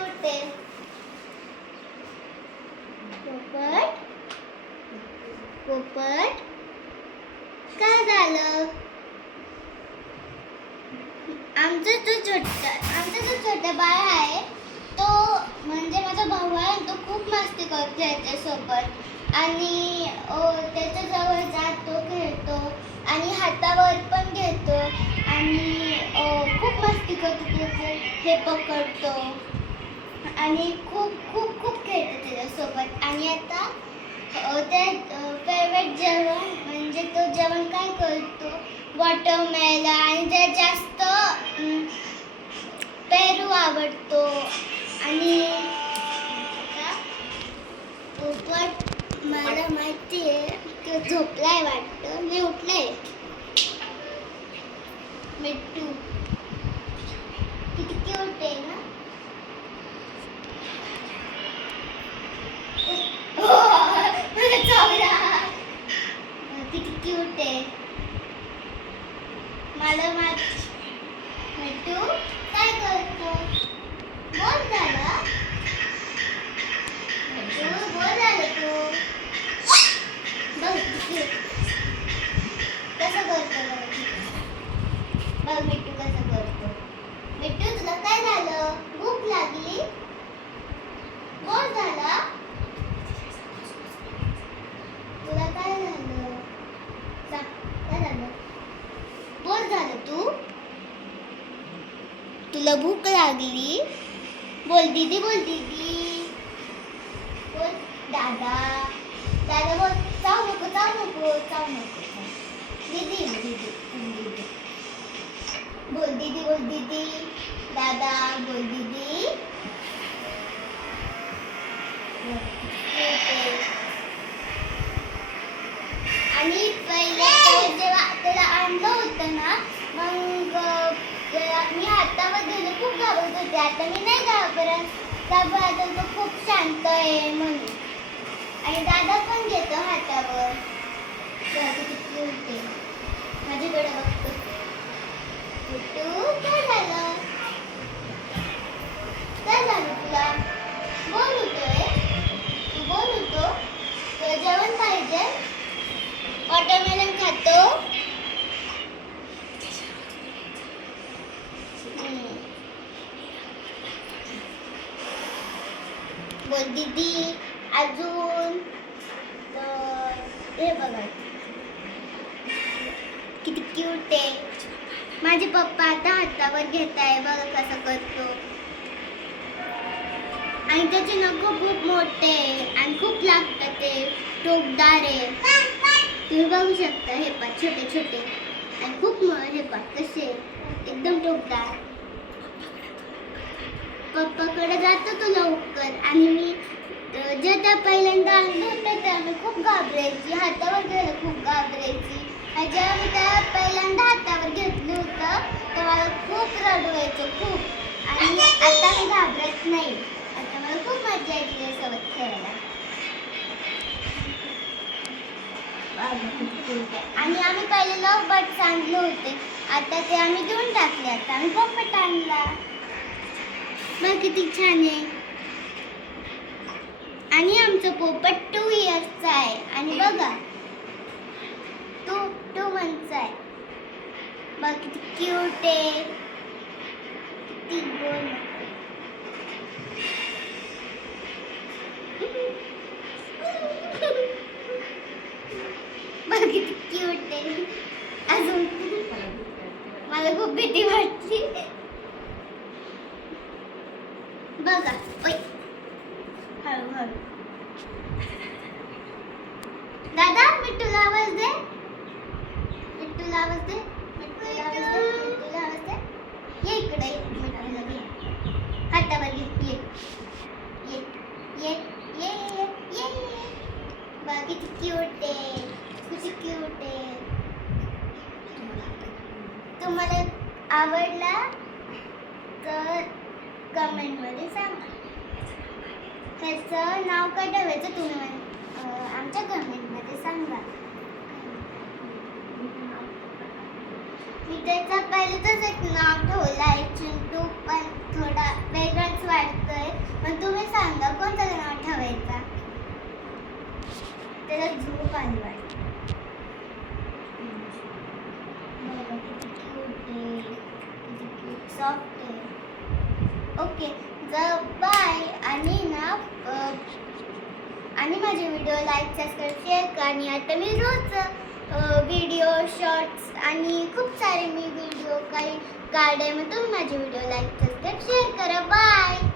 उडते पोपट पोपट काय झालं? आमचा जो छोटा आमचा जो छोटा बाळ आहे तो म्हणजे माझा भाऊ आहे तो खूप मस्ती करतो त्याच्यासोबत. आणि त्याच्याजवळ जातो खेळतो आणि हातावर पण घेतो आणि खूप मस्ती करतो त्याचे हे पकडतो. आणि खूप खूप खूप खेळतो त्याच्यासोबत. आणि आता ते फेवरेट जेवण म्हणजे तो जेवण काय करतो? वॉटरमेलन आणि ते जास्त पेरू आवडतो. आणि पण मला माहिती आहे तो झोपलाय वाटतं. मी उठलाय मिट्टू किती क्यूट आहे ना माझा चावला किती क्यूट आहे मला मा मिट्टू काय करतो? बोल झाला मिट्टू बोल झालं तू. बघ कसं करतो? बघ. तुला भूक दीदी। बोल दीदी बोल दीदी। बोल, दादा। दादा, बोल, चाव नको चाव नको चाव नको। दीदी दीदी। बोल दीदी बोल दीदी। दादा, बोल दीदी। होते. आता मी नाही घाबरत. त्यामुळे आता तो खूप शांत आहे म्हणून. आणि दादा पण घेतो हातावर. किती cute माझ्याकडे बघतो. तू काय झालं? काय झालं तुला? बोल होतोय तू बोल होतो तुला जेवण पाहिजे? वॉटरमेलन खातो हम्म. बोल दीदी अजून? हे बघा. किती क्यूट आहे. माझे पप्पा आता हातावर घेत आहे बघा कसं करतो. आणि त्याचे नको खूप मोठे आणि खूप लागतात ते. टोकदार आहे. तुम्ही बघू शकता हे पण छोटे छोटे. आणि खूप हे पण कसे एकदम टोकदार. पप्पा पप्पाकडे जातो तो लवकर. आणि मी जे त्या पहिल्यांदा आणलं तर तेव्हा मी खूप घाबरायची. हातावर घ्यायला खूप घाबरायची. आणि जेव्हा मी त्या पहिल्यांदा हातावर घेतलं होतं तेव्हा मला खूप रडवायचं खूप. आणि आता मी घाबरत नाही. आता मला खूप मजा येते सोबत खेळायला. आणि आम्ही पहिले लव बर्ड्स आणले होते. आता ते आम्ही देऊन टाकले. आता आम्ही पोपट आणला. किती छान आहे. आणि आमचं पोपट टू इयर्सचा आहे. आणि बघा टू टू मंथचा आहे. बघ किती क्यूट आहे. किती गोल बघ किती क्यूट आहे. अजून मला खूप भीती वाटली. बघा ओय हळू हळू. दादा मिठूला आवाज दे. मिठूला आवाज दे. मिठूला आवाज दे. मिठूला आवाज दे. ये इकडे मिठूला घे. हातावर घे. ये. ये. ये. ये. ये. ये. ये बघ किती क्यूट आहे. किती क्यूट आहे. तुम्हाला आवडला तर कमेंटमध्ये सांगा. ह्याचं नाव काय ठेवायचं तुम्ही आमच्या कमेंटमध्ये सांगा. मी त्याचा पहिलेच एक नाव ठेवलं आहे चिंटू पण थोडा वेगळाच वाटतोय. पण तुम्ही सांगा कोणतं नाव ठेवायचा? त्याला झोप आली वाटत. Soft bye. आणि ना आणि माझे व्हिडिओ लाईक सबस्क्राईब शेअर करा. आणि आता मी रोज व्हिडिओ शॉर्ट्स आणि खूप सारे मी व्हिडिओ काही काढे मग तुम्ही माझे व्हिडिओ लाईक सबस्क्राईब शेअर करा. बाय